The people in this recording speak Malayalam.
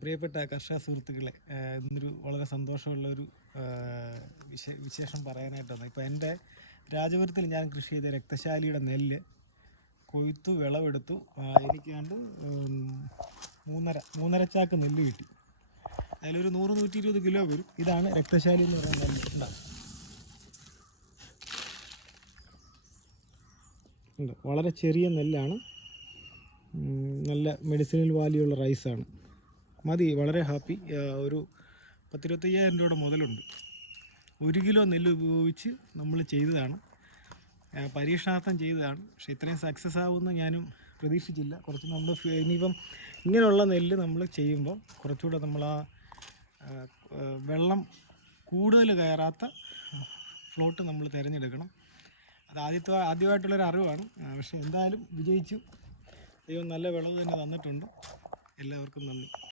പ്രിയപ്പെട്ട കർഷക സുഹൃത്തുക്കളെ, ഇന്നൊരു വളരെ സന്തോഷമുള്ളൊരു വിശേഷം പറയാനായിട്ട് വന്നു. ഇപ്പോൾ എൻ്റെ രാജപുരത്തിൽ ഞാൻ കൃഷി ചെയ്ത രക്തശാലിയുടെ നെല്ല് കൊയ്ത്തു വിളവെടുത്തു. എനിക്ക് കണ്ട് മൂന്നര ചാക്ക് നെല്ല് കിട്ടി. അതിലൊരു 100-120 കിലോ വരും. ഇതാണ് രക്തശാലി എന്ന് പറയുന്ന നെല്ല്. ഉണ്ട്, വളരെ ചെറിയ നെല്ലാണ്. നല്ല മെഡിസിനൽ വാല്യുള്ള റൈസാണ്. മതി, വളരെ ഹാപ്പി. ഒരു 10-25,000 രൂപയുടെ മുതലുണ്ട്. 1 കിലോ നെല്ല് ഉപയോഗിച്ച് നമ്മൾ ചെയ്തതാണ്, പരീക്ഷണാർത്ഥം ചെയ്തതാണ്. പക്ഷേ ഇത്രയും സക്സസ് ആവുമെന്ന് ഞാനും പ്രതീക്ഷിച്ചില്ല. കുറച്ച് നമ്മൾ ഇനിയിപ്പം ഇങ്ങനെയുള്ള നെല്ല് നമ്മൾ ചെയ്യുമ്പോൾ കുറച്ചുകൂടെ നമ്മൾ വെള്ളം കൂടുതൽ കയറാത്ത ഫ്ലോട്ട് നമ്മൾ തിരഞ്ഞെടുക്കണം. അത് ആദ്യമായിട്ടുള്ളൊരു അറിവാണ്. പക്ഷേ എന്തായാലും വിജയിച്ചു. ദൈവം നല്ല വിളവ് തന്നെ തന്നിട്ടുണ്ട്. എല്ലാവർക്കും നന്ദി.